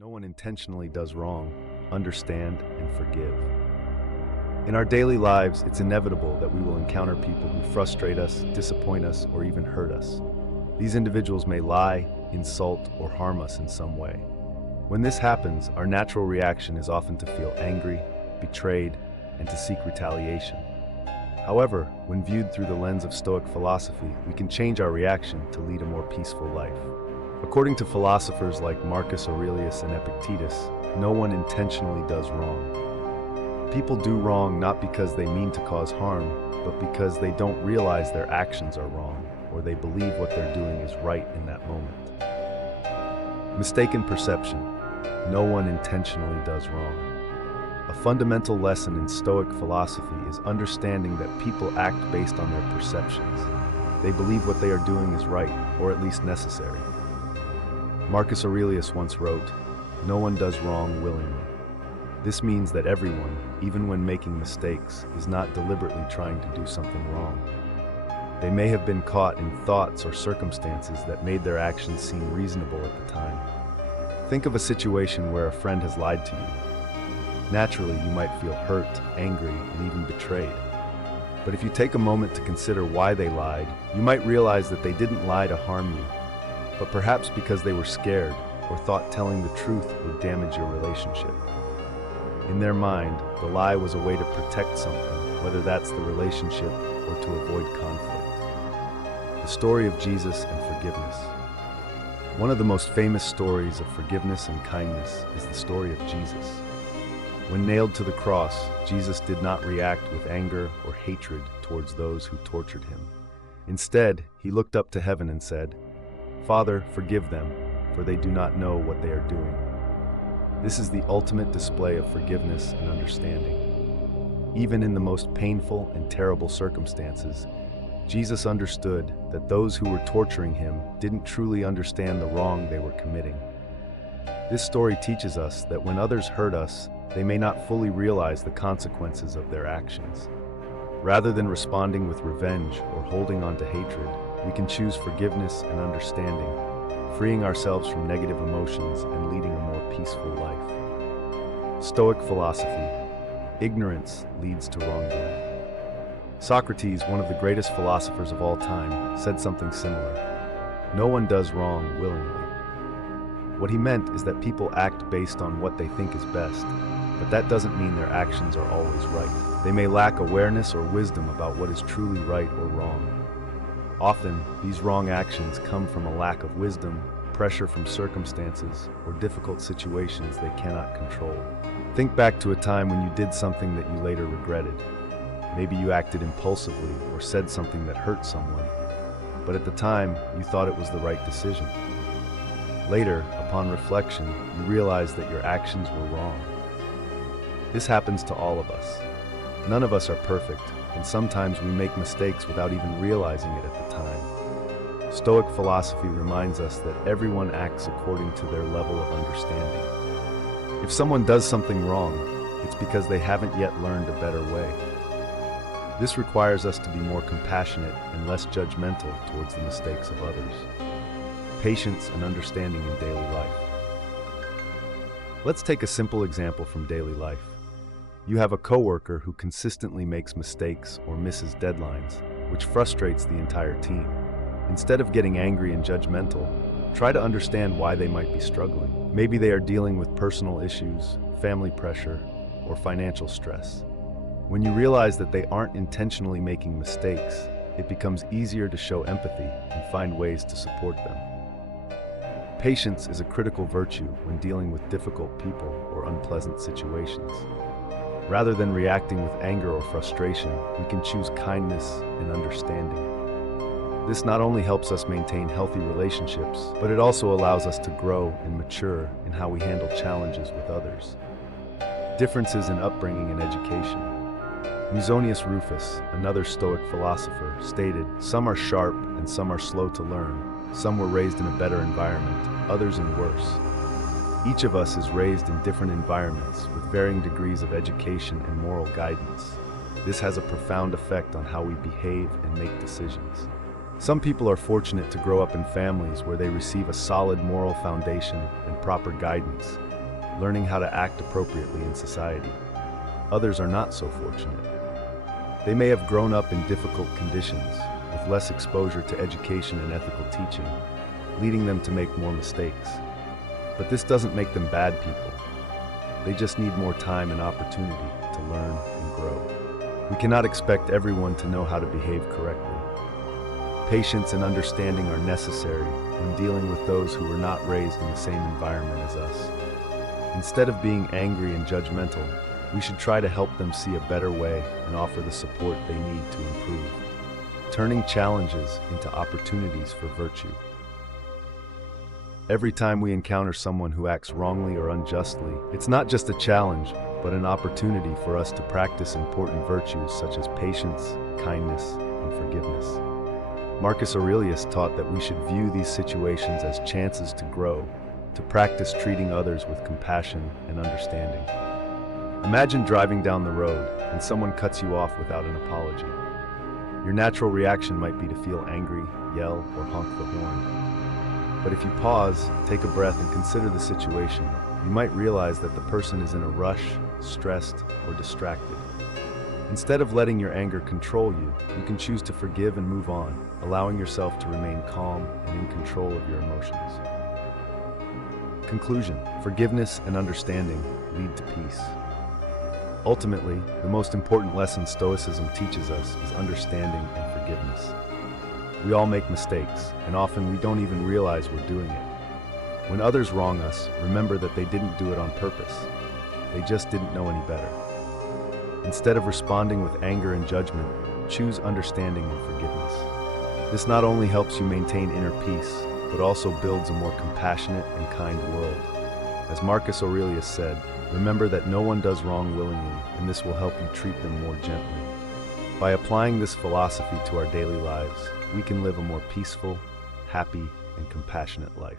No one intentionally does wrong. Understand and forgive. In our daily lives, it's inevitable that we will encounter people who frustrate us, disappoint us, or even hurt us. These individuals may lie, insult, or harm us in some way. When this happens, our natural reaction is often to feel angry, betrayed, and to seek retaliation. However, when viewed through the lens of Stoic philosophy, we can change our reaction to lead a more peaceful life. According to philosophers like Marcus Aurelius and Epictetus, no one intentionally does wrong. People do wrong not because they mean to cause harm, but because they don't realize their actions are wrong, or they believe what they're doing is right in that moment. Mistaken perception. No one intentionally does wrong. A fundamental lesson in Stoic philosophy is understanding that people act based on their perceptions. They believe what they are doing is right, or at least necessary. Marcus Aurelius once wrote, "No one does wrong willingly." This means that everyone, even when making mistakes, is not deliberately trying to do something wrong. They may have been caught in thoughts or circumstances that made their actions seem reasonable at the time. Think of a situation where a friend has lied to you. Naturally, you might feel hurt, angry, and even betrayed. But if you take a moment to consider why they lied, you might realize that they didn't lie to harm you, but perhaps because they were scared or thought telling the truth would damage your relationship. In their mind, the lie was a way to protect something, whether that's the relationship or to avoid conflict. The story of Jesus and forgiveness. One of the most famous stories of forgiveness and kindness is the story of Jesus. When nailed to the cross, Jesus did not react with anger or hatred towards those who tortured him. Instead, he looked up to heaven and said, "Father, forgive them, for they do not know what they are doing." This is the ultimate display of forgiveness and understanding. Even in the most painful and terrible circumstances, Jesus understood that those who were torturing him didn't truly understand the wrong they were committing. This story teaches us that when others hurt us, they may not fully realize the consequences of their actions. Rather than responding with revenge or holding on to hatred, we can choose forgiveness and understanding, freeing ourselves from negative emotions and leading a more peaceful life. Stoic philosophy. Ignorance leads to wrongdoing. Socrates, one of the greatest philosophers of all time, said something similar. No one does wrong willingly. What he meant is that people act based on what they think is best, but that doesn't mean their actions are always right. They may lack awareness or wisdom about what is truly right or wrong. Often, these wrong actions come from a lack of wisdom, pressure from circumstances, or difficult situations they cannot control. Think back to a time when you did something that you later regretted. Maybe you acted impulsively or said something that hurt someone, but at the time, you thought it was the right decision. Later, upon reflection, you realize that your actions were wrong. This happens to all of us. None of us are perfect, and sometimes we make mistakes without even realizing it at the time. Stoic philosophy reminds us that everyone acts according to their level of understanding. If someone does something wrong, it's because they haven't yet learned a better way. This requires us to be more compassionate and less judgmental towards the mistakes of others. Patience and understanding in daily life. Let's take a simple example from daily life. You have a coworker who consistently makes mistakes or misses deadlines, which frustrates the entire team. Instead of getting angry and judgmental, try to understand why they might be struggling. Maybe they are dealing with personal issues, family pressure, or financial stress. When you realize that they aren't intentionally making mistakes, it becomes easier to show empathy and find ways to support them. Patience is a critical virtue when dealing with difficult people or unpleasant situations. Rather than reacting with anger or frustration, we can choose kindness and understanding. This not only helps us maintain healthy relationships, but it also allows us to grow and mature in how we handle challenges with others. Differences in upbringing and education. Musonius Rufus, another Stoic philosopher, stated, "Some are sharp and some are slow to learn. Some were raised in a better environment, others in worse." Each of us is raised in different environments with varying degrees of education and moral guidance. This has a profound effect on how we behave and make decisions. Some people are fortunate to grow up in families where they receive a solid moral foundation and proper guidance, learning how to act appropriately in society. Others are not so fortunate. They may have grown up in difficult conditions, with less exposure to education and ethical teaching, leading them to make more mistakes. But this doesn't make them bad people. They just need more time and opportunity to learn and grow. We cannot expect everyone to know how to behave correctly. Patience and understanding are necessary when dealing with those who were not raised in the same environment as us. Instead of being angry and judgmental, we should try to help them see a better way and offer the support they need to improve, turning challenges into opportunities for virtue. Every time we encounter someone who acts wrongly or unjustly, it's not just a challenge, but an opportunity for us to practice important virtues such as patience, kindness, and forgiveness. Marcus Aurelius taught that we should view these situations as chances to grow, to practice treating others with compassion and understanding. Imagine driving down the road and someone cuts you off without an apology. Your natural reaction might be to feel angry, yell, or honk the horn. But if you pause, take a breath, and consider the situation, you might realize that the person is in a rush, stressed, or distracted. Instead of letting your anger control you, you can choose to forgive and move on, allowing yourself to remain calm and in control of your emotions. Conclusion: forgiveness and understanding lead to peace. Ultimately, the most important lesson Stoicism teaches us is understanding and forgiveness. We all make mistakes, and often we don't even realize we're doing it. When others wrong us, remember that they didn't do it on purpose. They just didn't know any better. Instead of responding with anger and judgment, choose understanding and forgiveness. This not only helps you maintain inner peace, but also builds a more compassionate and kind world. As Marcus Aurelius said, remember that no one does wrong willingly, and this will help you treat them more gently. By applying this philosophy to our daily lives, we can live a more peaceful, happy, and compassionate life.